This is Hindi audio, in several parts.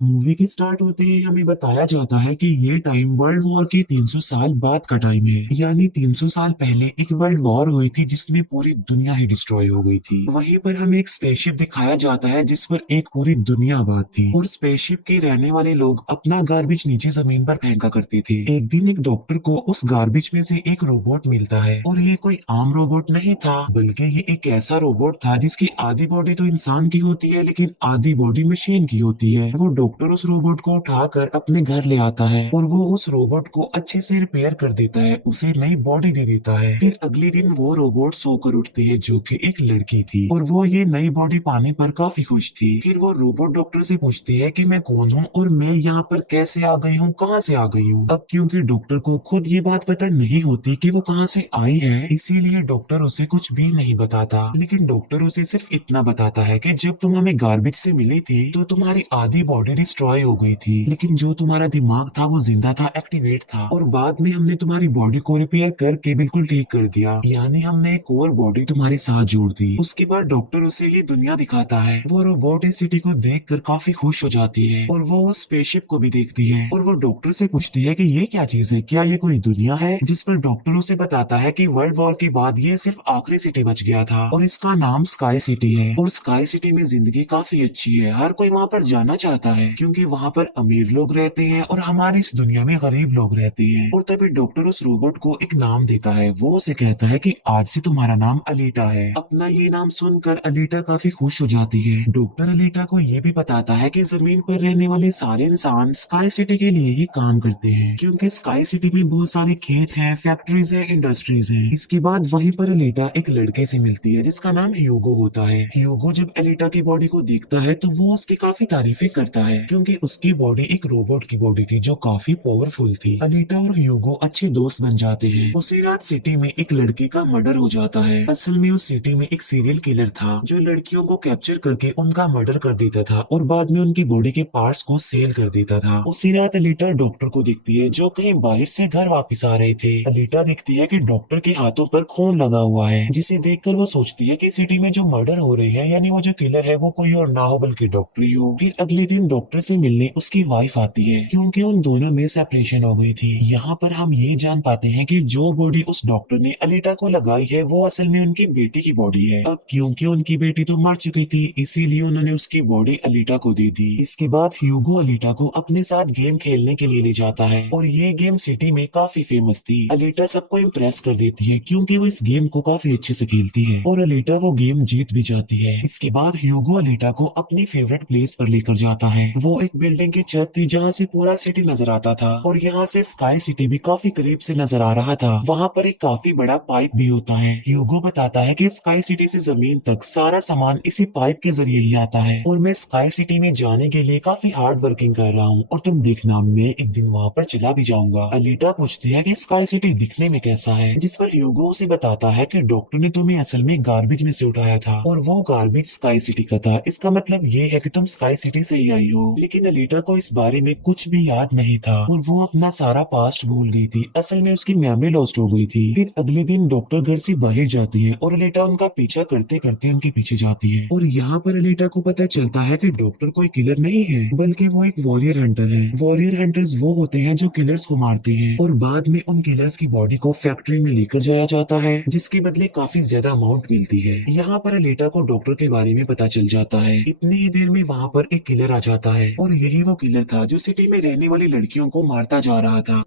मूवी के स्टार्ट होते ही हमें बताया जाता है कि ये टाइम वर्ल्ड वॉर के 300 साल बाद का टाइम है। यानी 300 साल पहले एक वर्ल्ड वॉर हुई थी जिसमें पूरी दुनिया ही डिस्ट्रॉय हो गई थी। वहीं पर हमें एक स्पेसशिप दिखाया जाता है जिस पर एक पूरी दुनिया आबाद थी और स्पेसशिप के रहने वाले लोग अपना गार्बेज नीचे जमीन पर फेंका करते थे। एक दिन एक डॉक्टर को उस गार्बेज में से एक रोबोट मिलता है और ये कोई आम रोबोट नहीं था, बल्कि ये एक ऐसा रोबोट था जिसकी आधी बॉडी तो इंसान की होती है लेकिन आधी बॉडी मशीन की होती है। वो डॉक्टर उस रोबोट को उठाकर अपने घर ले आता है और वो उस रोबोट को अच्छे से रिपेयर कर देता है, उसे नई बॉडी दे देता है। फिर अगले दिन वो रोबोट सोकर उठती है जो कि एक लड़की थी और वो ये नई बॉडी पाने पर काफी खुश थी। फिर वो रोबोट डॉक्टर से पूछती है कि मैं कौन हूँ और मैं यहाँ पर कैसे आ गई हूँ, कहाँ से आ गई हूँ। अब क्योंकि डॉक्टर को खुद ये बात पता नहीं होती कि वो कहाँ से आई है, इसीलिए डॉक्टर उसे कुछ भी नहीं बताता। लेकिन डॉक्टर उसे सिर्फ इतना बताता है कि जब तुम हमें गार्बेज से मिली थी तो तुम्हारी आधी बॉडी डिस्ट्रॉय हो गई थी, लेकिन जो तुम्हारा दिमाग था वो जिंदा था, एक्टिवेट था, और बाद में हमने तुम्हारी बॉडी को रिपेयर करके बिल्कुल ठीक कर दिया। यानी हमने एक और बॉडी तुम्हारे साथ जोड़ दी। उसके बाद डॉक्टर उसे ये दुनिया दिखाता है। वो रोबोट इस सिटी को देखकर काफी खुश हो जाती है और वो उस स्पेसशिप को भी देखती है और वो डॉक्टर से पूछती है कि ये क्या चीज है, क्या ये कोई दुनिया है। जिस पर डॉक्टर उसे बताता है कि वर्ल्ड वॉर के बाद ये सिर्फ आखिरी सिटी बच गया था और इसका नाम स्काई सिटी है। और स्काई सिटी में जिंदगी काफी अच्छी है, हर कोई वहाँ पर जाना चाहता है क्योंकि वहाँ पर अमीर लोग रहते हैं और हमारी इस दुनिया में गरीब लोग रहते हैं। और तभी डॉक्टर उस रोबोट को एक नाम देता है। वो उसे कहता है कि आज से तुम्हारा नाम अलीटा है। अपना ये नाम सुनकर अलीटा काफी खुश हो जाती है। डॉक्टर अलीटा को ये भी बताता है कि जमीन पर रहने वाले सारे इंसान स्काई सिटी के लिए ही काम करते हैं क्योंकि स्काई सिटी में बहुत सारे खेत हैं, फैक्ट्रीज हैं, इंडस्ट्रीज हैं। इसके बाद वहीं पर अलीटा एक लड़के से मिलती है जिसका नाम ह्यूगो होता है। ह्यूगो जब अलीटा की बॉडी को देखता है तो वो उसकी काफी तारीफें करता है क्योंकि उसकी बॉडी एक रोबोट की बॉडी थी जो काफी पावरफुल थी। अलीटा और ह्यूगो अच्छे दोस्त बन जाते हैं। उसी रात सिटी में एक लड़के का मर्डर हो जाता है। असल में उस सिटी में एक सीरियल किलर था जो लड़कियों को कैप्चर करके उनका मर्डर कर देता था और बाद में उनकी बॉडी के पार्ट्स को सेल कर देता था। उसी रात अलीटा डॉक्टर को देखती है जो कहीं बाहर से घर वापस आ रहे थे। अलीटा देखती है कि डॉक्टर के हाथों पर खून लगा हुआ है, जिसे देखकर वो सोचती है कि सिटी में जो मर्डर हो रहे हैं यानी वो जो किलर है वो कोई और ना हो बल्कि डॉक्टर ही हो। फिर अगले दिन डॉक्टर से मिलने उसकी वाइफ आती है क्योंकि उन दोनों में सेपरेशन हो गई थी। यहाँ पर हम ये जान पाते हैं कि जो बॉडी उस डॉक्टर ने अलीटा को लगाई है वो असल में उनकी बेटी की बॉडी है। अब क्योंकि उनकी बेटी तो मर चुकी थी इसीलिए उन्होंने उसकी बॉडी अलीटा को दे दी। इसके बाद ह्यूगो अलीटा को अपने साथ गेम खेलने के लिए ले जाता है और ये गेम सिटी में काफी फेमस थी। अलीटा सबको इम्प्रेस कर देती है क्योंकि वो इस गेम को काफी अच्छे से खेलती है और अलीटा वो गेम जीत भी जाती है। इसके बाद ह्यूगो अलीटा को अपनी फेवरेट प्लेस पर लेकर जाता है। वो एक बिल्डिंग की छत थी जहाँ से पूरा सिटी नजर आता था और यहाँ से स्काई सिटी भी काफी करीब से नजर आ रहा था। वहाँ पर एक काफी बड़ा पाइप भी होता है। ह्यूगो बताता है कि स्काई सिटी से जमीन तक सारा सामान इसी पाइप के जरिए ही आता है और मैं स्काई सिटी में जाने के लिए काफी हार्ड वर्किंग कर रहा हूँ और तुम देखना मैं एक दिन वहाँ पर चला भी जाऊंगा। अलीटा पूछती है कि स्काई सिटी दिखने में कैसा है, जिस पर ह्यूगो उसे बताता है कि डॉक्टर ने तुम्हें असल में गार्बेज में से उठाया था और वो गार्बेज स्काई सिटी का था। इसका मतलब ये है कि तुम स्काई सिटी से ही आई हो। लेकिन अलीटा को इस बारे में कुछ भी याद नहीं था और वो अपना सारा पास्ट भूल गई थी। असल में उसकी मेमोरी लॉस्ट हो गई थी। फिर अगले दिन डॉक्टर घर से बाहर जाती है और अलीटा उनका पीछा करते करते उनके पीछे जाती है और यहाँ पर अलीटा को पता चलता है कि डॉक्टर कोई किलर नहीं है बल्कि वो एक वॉरियर हंटर है। वॉरियर हंटर्स वो होते हैं जो किलर्स को मारते हैं और बाद में उन किलर्स की बॉडी को फैक्ट्री में लेकर जाया जाता है जिसके बदले काफी ज्यादा अमाउंट मिलती है। यहाँ पर अलीटा को डॉक्टर के बारे में पता चल जाता है। इतनी ही देर में वहाँ पर एक किलर आ जाता है और यही वो किलर था जो सिटी में रहने वाली लड़कियों को मारता जा रहा था।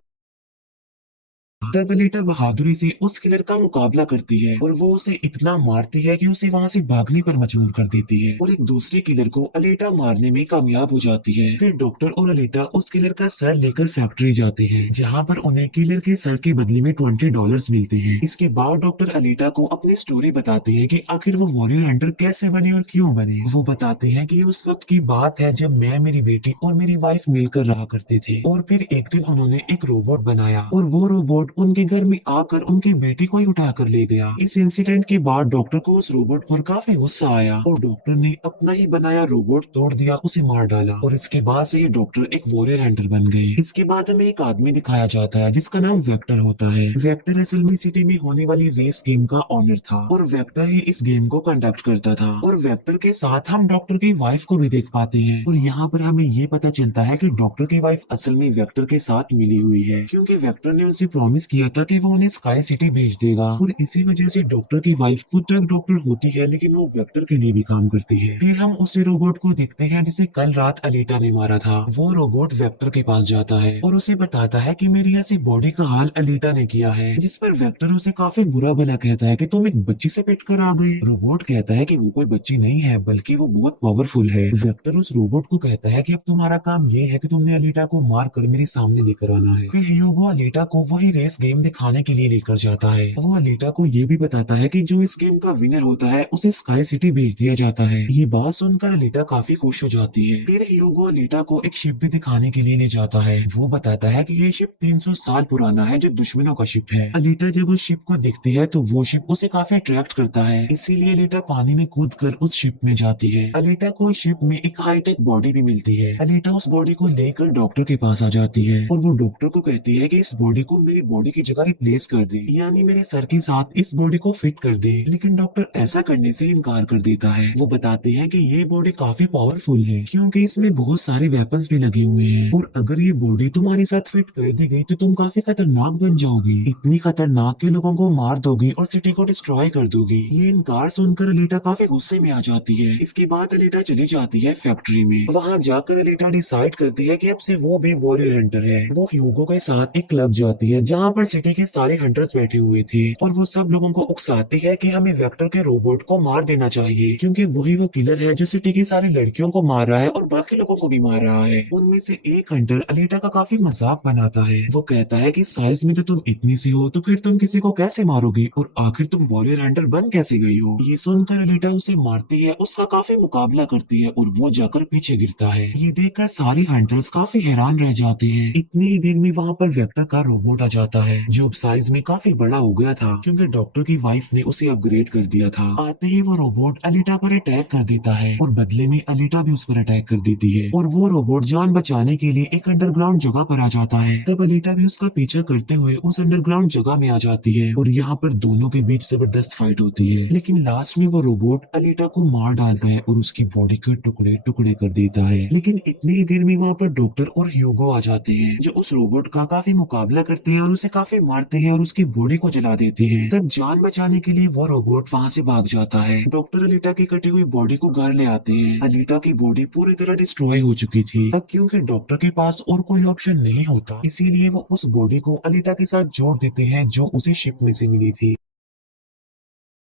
तब अलीटा बहादुरी से उस किलर का मुकाबला करती है और वो उसे इतना मारती है कि उसे वहाँ से भागने पर मजबूर कर देती है और एक दूसरे किलर को अलीटा मारने में कामयाब हो जाती है। फिर डॉक्टर और अलीटा उस किलर का सर लेकर फैक्ट्री जाते हैं जहाँ पर उन्हें किलर के सर के बदले में $20 मिलते हैं। इसके बाद डॉक्टर अलीटा को अपनी स्टोरी बताते हैं कि आखिर वो वॉरियर हंटर कैसे बने और क्यों बने। वो बताते हैं कि ये उस वक्त की बात है जब मैं, मेरी बेटी और मेरी वाइफ मिलकर रहा करते थे और फिर एक दिन उन्होंने एक रोबोट बनाया और वो रोबोट उनके घर में आकर उनकी बेटी को ही उठा कर ले गया। इस इंसिडेंट के बाद डॉक्टर को उस रोबोट पर काफी गुस्सा आया और डॉक्टर ने अपना ही बनाया रोबोट तोड़ दिया, उसे मार डाला और इसके बाद से ये डॉक्टर एक वॉरियर हंटर बन गए। इसके बाद हमें एक आदमी दिखाया जाता है जिसका नाम वेक्टर होता है। वेक्टर असल में सिटी में होने वाली रेस गेम का ऑनर था और वेक्टर ही इस गेम को कंडक्ट करता था। और वेक्टर के साथ हम डॉक्टर की वाइफ को भी देख पाते हैं और यहाँ पर हमें ये पता चलता है कि डॉक्टर की वाइफ असल में वेक्टर के साथ मिली हुई है, क्योंकि वेक्टर ने उसे प्रॉमिस किया था कि वो उन्हें स्काई सिटी भेज देगा और इसी वजह से डॉक्टर की वाइफ खुद तो एक डॉक्टर होती है लेकिन वो वेक्टर के लिए भी काम करती है। फिर हम उसी रोबोट को देखते हैं जिसे कल रात अलीटा ने मारा था। वो रोबोट वेक्टर के पास जाता है और उसे बताता है कि मेरी ऐसी बॉडी का हाल अलीटा ने किया है, जिस पर वेक्टर उसे काफी बुरा भला कहता है कि तुम एक बच्ची से पिट कर आ गई। रोबोट कहता है कि वो कोई बच्ची नहीं है बल्कि वो बहुत पावरफुल है। वेक्टर उस रोबोट को कहता है कि अब तुम्हारा काम ये है कि तुमने अलीटा को मार कर मेरे सामने लेकर आना है। फिर ह्यूगो अलीटा को वही रेस गेम दिखाने के लिए लेकर जाता है। वो अलीटा को ये भी बताता है कि जो इस गेम का विनर होता है उसे स्काई सिटी भेज दिया जाता है। ये बात सुनकर अलीटा काफी खुश हो जाती है। फिर ह्यूगो अलीटा को एक शिप भी दिखाने के लिए ले जाता है। वो बताता है कि ये शिप 300 साल पुराना है जो दुश्मनों का शिप है। अलीटा जब उस शिप को देखती है तो वो शिप उसे काफी अट्रैक्ट करता है, इसीलिए अलीटा पानी में कूद कर उस शिप में जाती है। अलीटा को इस शिप में एक हाईटेक बॉडी भी मिलती है। अलीटा उस बॉडी को लेकर डॉक्टर के पास आ जाती है और वो डॉक्टर को कहती है कि इस बॉडी को मेरी बॉडी की जगह रिप्लेस कर दे, यानी मेरे सर के साथ इस बॉडी को फिट कर दे। लेकिन डॉक्टर ऐसा करने से इनकार कर देता है। वो बताते हैं कि ये बॉडी काफी पावरफुल है क्योंकि इसमें बहुत सारे वेपन्स भी लगे हुए हैं और अगर ये बॉडी तुम्हारे साथ फिट कर दी गई तो तुम काफी खतरनाक बन जाओगी, इतनी खतरनाक के लोगों को मार दोगी और सिटी को डिस्ट्रॉय कर दोगी। ये इनकार सुनकर अलीटा काफी गुस्से में आ जाती है। इसके बाद अलीटा चली जाती है फैक्ट्री में। वहाँ जाकर अलीटा डिसाइड करती है कि अब से वो भी वॉरियर हंटर है। वो ह्यूगो के साथ एक क्लब जाती है जहाँ पर सिटी के सारे हंटर्स बैठे हुए थे और वो सब लोगों को उकसाती है कि हमें वेक्टर के रोबोट को मार देना चाहिए क्योंकि वही वो किलर है जो सिटी की सारी लड़कियों को मार रहा है और बाकी लोगों को भी मार रहा है। उनमें से एक हंटर अलीटा का काफी मजाक बनाता है। वो कहता है कि साइज में तो तुम इतनी सी हो तो फिर तुम किसी को कैसे मारोगी और आखिर तुम वॉरियर हंटर बन कैसे गई हो। ये सुनकर अलीटा उसे मारती है, उसका काफी मुकाबला करती है और वो जाकर पीछे गिरता है। ये देखकर सारे हंटर्स काफी हैरान रह जाते हैं। इतनी ही देर में वहाँ पर वेक्टर का रोबोट आ जाता है जो अब साइज में काफी बड़ा हो गया था क्योंकि डॉक्टर की वाइफ ने उसे अपग्रेड कर दिया था। आते ही वो रोबोट अलीटा पर अटैक कर देता है और बदले में अलीटा भी उस पर अटैक कर देती है और वो रोबोट जान बचाने के लिए एक अंडरग्राउंड जगह पर आ जाता है। तब अलीटा भी उसका पीछा करते हुए उस अंडरग्राउंड जगह में आ जाती है और यहाँ पर दोनों के बीच जबरदस्त फाइट होती है। लेकिन लास्ट में वो रोबोट अलीटा को मार डालता है और उसकी बॉडी के टुकड़े टुकड़े कर देता है। लेकिन इतनी ही देर में वहाँ पर डॉक्टर और ह्यूगो आ जाते हैं जो उस रोबोट का काफी मुकाबला करते हैं और उसे काफी मारते हैं और उसकी बॉडी को जला देते हैं। तब जान बचाने के लिए वो रोबोट वहाँ से भाग जाता है। डॉक्टर अलीटा की कटी हुई बॉडी को घर ले आते हैं। अलीटा की बॉडी पूरी तरह डिस्ट्रॉय हो चुकी थी। अब क्योंकि डॉक्टर के पास और कोई ऑप्शन नहीं होता इसीलिए वो उस बॉडी को अलीटा के साथ जोड़ देते हैं जो उसे शिप में से मिली थी।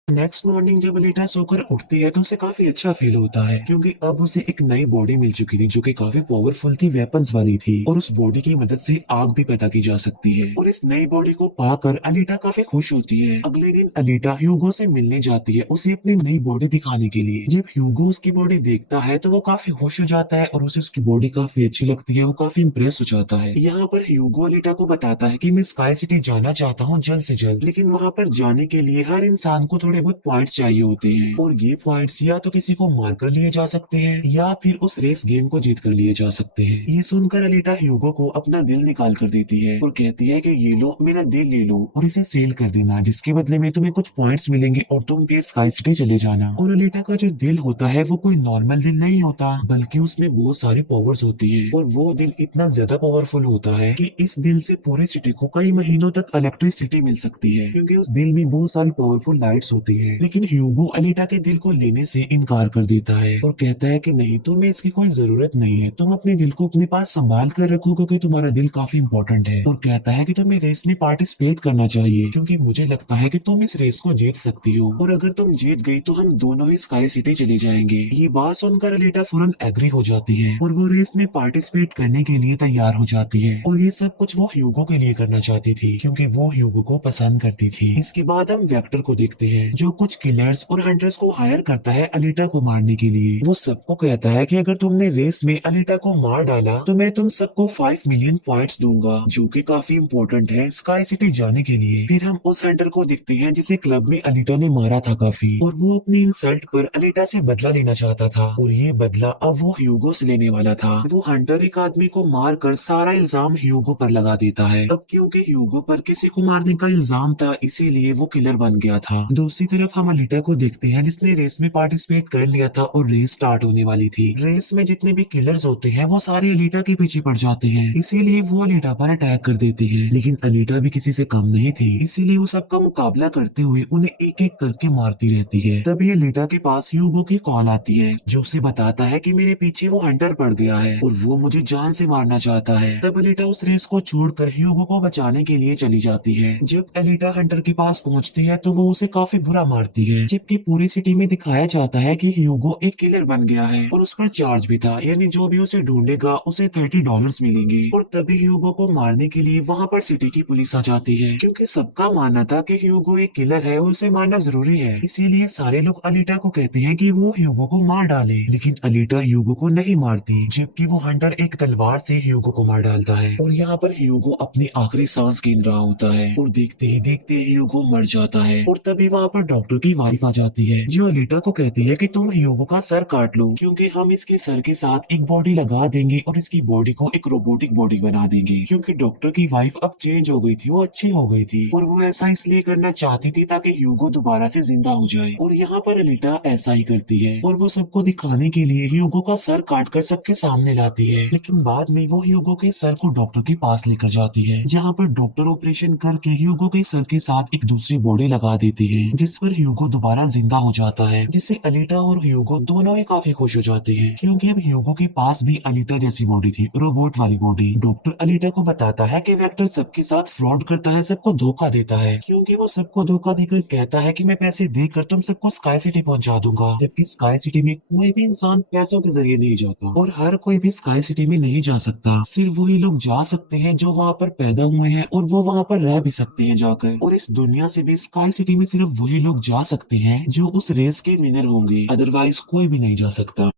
नेक्स्ट मॉर्निंग जब अलीटा सोकर उठती है तो उसे काफी अच्छा फील होता है क्योंकि अब उसे एक नई बॉडी मिल चुकी थी जो कि काफी पावरफुल थी, वेपन्स वाली थी और उस बॉडी की मदद से आग भी पैदा की जा सकती है और इस नई बॉडी को पाकर अलीटा काफी खुश होती है। अगले दिन अलीटा ह्यूगो से मिलने जाती है उसे अपनी नई बॉडी दिखाने के लिए। जब ह्यूगो उसकी बॉडी देखता है तो वो काफी खुश हो जाता है और उसे उसकी बॉडी काफी अच्छी लगती है, वो काफी इम्प्रेस हो जाता है। यहाँ पर ह्यूगो अलीटा को बताता है कि मैं स्काई सिटी जाना चाहता हूँ जल्द से जल्द, लेकिन वहाँ पर जाने के लिए हर इंसान को थोड़े बहुत पॉइंट्स चाहिए होते हैं और ये पॉइंट्स या तो किसी को मार कर लिए जा सकते हैं या फिर उस रेस गेम को जीत कर लिए जा सकते हैं। ये सुनकर अलीटा ह्यूगो को अपना दिल निकाल कर देती है और कहती है कि ये लो मेरा दिल ले लो और इसे सेल कर देना, जिसके बदले में तुम्हें कुछ पॉइंट्स मिलेंगे और तुम भी स्काई सिटी चले जाना। और अलीटा का जो दिल होता है वो कोई नॉर्मल दिल नहीं होता बल्कि उसमें बहुत सारी पावर्स होती है और वो दिल इतना ज्यादा पावरफुल होता है कि इस दिल से पूरी सिटी को कई महीनों तक इलेक्ट्रिसिटी मिल सकती है क्योंकि उस दिल में बहुत सारी पावरफुल लाइट्स होती है। लेकिन ह्यूगो अलीटा के दिल को लेने से इनकार कर देता है और कहता है कि नहीं, तुम्हें इसकी कोई जरूरत नहीं है, तुम अपने दिल को अपने पास संभाल कर रखो क्योंकि तुम्हारा दिल काफी इम्पोर्टेंट है। और कहता है कि तुम्हें रेस में पार्टिसिपेट करना चाहिए क्योंकि मुझे लगता है कि तुम इस रेस को जीत सकती हो और अगर तुम जीत गई तो हम दोनों ही स्काई सिटी चले जाएंगे। ये बात सुनकर अलीटा फौरन एग्री हो जाती है और वो रेस में पार्टिसिपेट करने के लिए तैयार हो जाती है और ये सब कुछ वो ह्यूगो के लिए करना चाहती थी क्योंकि वो ह्यूगो को पसंद करती थी। इसके बाद हम वेक्टर को देखते हैं जो कुछ किलर्स और हंटर्स को हायर करता है अलीटा को मारने के लिए। वो सबको कहता है कि अगर तुमने रेस में अलीटा को मार डाला तो मैं तुम सबको 5 मिलियन पॉइंट्स दूंगा, जो कि काफी इम्पोर्टेंट है स्काई सिटी जाने के लिए। फिर हम उस हंटर को देखते हैं जिसे क्लब में अलीटा ने मारा था काफी, और वो अपनी इंसल्ट पर अलीटा से बदला लेना चाहता था, और ये बदला अब वो ह्यूगो से लेने वाला था। वो हंटर एक आदमी को मार कर सारा इल्जाम ह्यूगो पर लगा देता है। अब क्योंकि ह्यूगो पर किसी को मारने का इल्जाम था इसीलिए वो किलर बन गया था। दूसरी तरफ हम अलीटा को देखते हैं जिसने रेस में पार्टिसिपेट कर लिया था और रेस स्टार्ट होने वाली थी। रेस में जितने भी किलर्स होते हैं वो सारे अलीटा के पीछे पड़ जाते हैं, इसीलिए वो अलीटा पर अटैक कर देते हैं। लेकिन अलीटा भी किसी से कम नहीं थी, इसीलिए वो सबका मुकाबला करते हुए उन्हें एक एक करके मारती रहती है। तभी अलीटा के पास ह्यूगो की कॉल आती है जो उसे बताता है कि मेरे पीछे वो हंटर पड़ गया है और वो मुझे जान से मारना चाहता है। तब अलीटा उस रेस को छोड़कर ह्यूगो को बचाने के लिए चली जाती है। जब अलीटा हंटर के पास पहुंचती है तो वो उसे काफी बुरा मारती है, जबकि पूरी सिटी में दिखाया जाता है कि ह्यूगो एक किलर बन गया है और उस पर चार्ज भी था, यानी जो भी उसे ढूंढेगा उसे $30 मिलेंगे। और तभी ह्यूगो को मारने के लिए वहाँ पर सिटी की पुलिस आ जाती है, क्योंकि सबका मानना था कि ह्यूगो एक किलर है और उसे मारना जरूरी है। इसीलिए सारे लोग अलीटा को कहते हैं कि वो ह्यूगो को मार डाले, लेकिन अलीटा ह्यूगो को नहीं मारती, जबकि वो हंटर एक तलवार से ह्यूगो को मार डालता है। और यहाँ पर ह्यूगो अपनी आखिरी सांस गिन रहा होता है और देखते ही देखते ह्यूगो मर जाता है। और तभी वहाँ पर डॉक्टर की वाइफ आ जाती है जो अलीटा को कहती है कि तुम ह्यूगो का सर काट लो, क्योंकि हम इसके सर के साथ एक बॉडी लगा देंगे और इसकी बॉडी को एक रोबोटिक बॉडी बना देंगे। क्योंकि डॉक्टर की वाइफ अब चेंज हो गई थी, वो अच्छी हो गई थी और वो ऐसा इसलिए करना चाहती थी ताकि ह्यूगो दोबारा से जिंदा हो जाए। और यहाँ पर अलीटा ऐसा ही करती है और वो सबको दिखाने के लिए ह्यूगो का सर काट कर सबके सामने लाती है। लेकिन बाद में वो ह्यूगो के सर को डॉक्टर के पास लेकर जाती है, जहाँ पर डॉक्टर ऑपरेशन करके ह्यूगो के सर के साथ एक दूसरी बॉडी लगा देती है, जिस पर ह्यूगो दोबारा जिंदा हो जाता है, जिससे अलीटा और ह्यूगो दोनों ही काफी खुश हो जाते हैं, क्योंकि अब ह्यूगो के पास भी अलीटा जैसी बॉडी थी, रोबोट वाली बॉडी। डॉक्टर अलीटा को बताता है कि वेक्टर सबके साथ फ्रॉड करता है, सबको धोखा देता है, क्योंकि वो सबको धोखा देकर कहता है कि मैं पैसे देकर तुम सबको स्काई सिटी पहुंचा दूंगा, जबकि स्काई सिटी में कोई भी इंसान पैसों के जरिए नहीं जाता और हर कोई भी स्काई सिटी में नहीं जा सकता। सिर्फ वही लोग जा सकते हैं जो वहाँ पर पैदा हुए हैं और वो वहाँ पर रह भी सकते हैं जाकर। और इस दुनिया से भी स्काई सिटी में सिर्फ वही लोग जा सकते हैं जो उस रेस के विनर होंगे, अदरवाइज कोई भी नहीं जा सकता।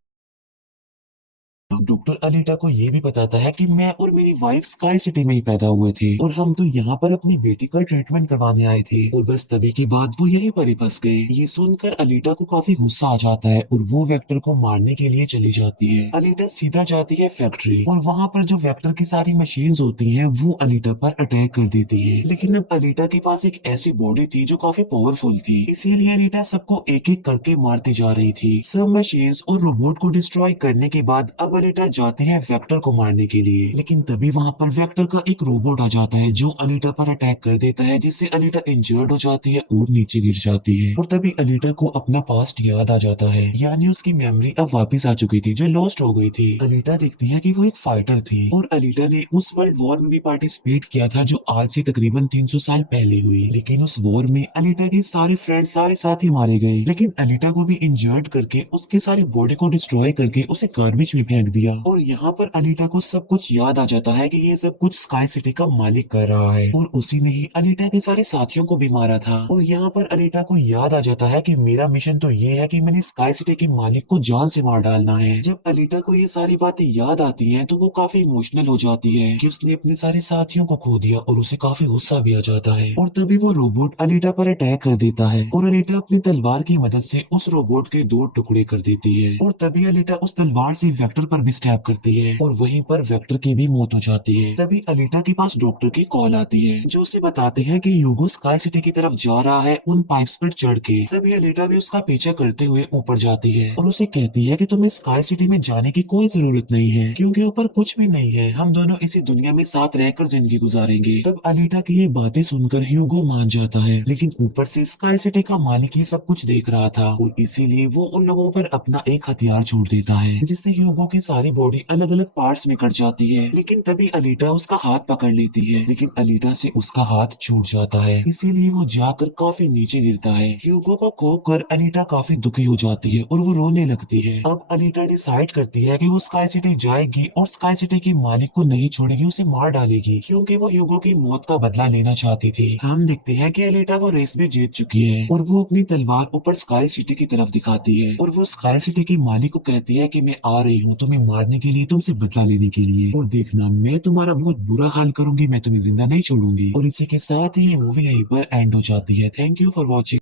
डॉक्टर अलीटा को ये भी बताता है कि मैं और मेरी वाइफ स्काई सिटी में ही पैदा हुए थे और हम तो यहाँ पर अपनी बेटी का ट्रीटमेंट करवाने आए थे, और बस तभी की बात वो यहीं पर ही फंस गए। ये सुनकर अलीटा को काफी गुस्सा आ जाता है और वो वेक्टर को मारने के लिए चली जाती है। अलीटा सीधा जाती है फैक्ट्री और वहाँ पर जो वेक्टर की सारी मशीन्स होती हैं वो अलीटा पर अटैक कर देती है। लेकिन अब अलीटा के पास एक ऐसी बॉडी थी जो काफी पावरफुल थी, इसीलिए अलीटा सबको एक एक करके मारती जा रही थी। सब मशीन्स और रोबोट को डिस्ट्रॉय करने के बाद अब अलीटा जाती है वेक्टर को मारने के लिए, लेकिन तभी वहाँ पर वेक्टर का एक रोबोट आ जाता है जो अलीटा पर अटैक कर देता है, जिससे अलीटा इंजर्ड हो जाती है और नीचे गिर जाती है। और तभी अलीटा को अपना पास्ट याद आ जाता है, यानी उसकी मेमोरी अब वापस आ चुकी थी जो लॉस्ट हो गई थी। अलीटा देखती है कि वो एक फाइटर थी और अलीटा ने उस वर्ल्ड वॉर में भी पार्टिसिपेट किया था जो आज से तकरीबन 300 साल पहले हुई। लेकिन उस वॉर में अलीटा के सारे फ्रेंड सारे साथी मारे गए, लेकिन अलीटा को भी इंजर्ड करके उसके सारी बॉडी को डिस्ट्रॉय करके उसे गार्बेज में फेंक दिया। और यहाँ पर अलीटा को सब कुछ याद आ जाता है कि ये सब कुछ स्काई सिटी का मालिक कर रहा है और उसी ने ही अलीटा के सारे साथियों को भी मारा था। और यहाँ पर अलीटा को याद आ जाता है कि मेरा मिशन तो ये है कि मैंने स्काई सिटी के मालिक को जान से मार डालना है। जब अलीटा को ये सारी बातें याद आती हैं तो वो काफी इमोशनल हो जाती है कि उसने अपने सारे साथियों को खो दिया और उसे काफी गुस्सा भी आ जाता है। और तभी वो रोबोट अलीटा पर अटैक कर देता है और अलीटा अपनी तलवार की मदद से उस रोबोट के 2 टुकड़े कर देती है। और तभी अलीटा उस तलवार से वेक्टर पर भी स्टैब करती है और वहीं पर वेक्टर की भी मौत हो जाती है। तभी अलीटा के पास डॉक्टर की कॉल आती है जो उसे बताते हैं कि ह्यूगो स्काई सिटी की तरफ जा रहा है उन पाइप्स पर चढ़ के। तभी अलीटा भी उसका पीछा करते हुए ऊपर जाती है और उसे कहती है कि तुम्हें स्काई सिटी में जाने की कोई जरूरत नहीं है, क्योंकि ऊपर कुछ भी नहीं है, हम दोनों इसी दुनिया में साथ रहकर जिंदगी गुजारेंगे। तब अलीटा की ये बातें सुनकर ह्यूगो मान जाता है, लेकिन ऊपर से स्काई सिटी का मालिक ये सब कुछ देख रहा था और इसीलिए वो उन लोगों पर अपना एक हथियार छोड़ देता है, जिससे ह्यूगो की सारी बॉडी अलग अलग पार्ट्स में कट जाती है। लेकिन तभी अलीटा उसका हाथ पकड़ लेती है, लेकिन अलीटा से उसका हाथ छूट जाता है, इसीलिए वो जाकर काफी नीचे गिरता है। ह्यूगो को खोकर कर अनीटा काफी दुखी हो जाती है और वो रोने लगती है। अब अनीटा डिसाइड करती है कि वो स्काई सिटी जाएगी और स्काई सिटी के मालिक को नहीं छोड़ेगी, उसे मार डालेगी, क्योंकि वो ह्यूगो की मौत का बदला लेना चाहती थी। हम देखते हैं कि अनीटा वो रेस भी जीत चुकी है और वो अपनी तलवार ऊपर स्काई सिटी की तरफ दिखाती है और वो स्काई सिटी के मालिक को कहती है कि मैं आ रही हूँ तुम्हें मारने के लिए, तुमसे बदला लेने के लिए, और देखना मैं तुम्हारा बहुत बुरा हाल करूंगी, मैं तुम्हें जिंदा नहीं छोड़ूंगी। और इसी के साथ ही ये मूवी यहीं पर एंड हो जाती है। Thank you for watching.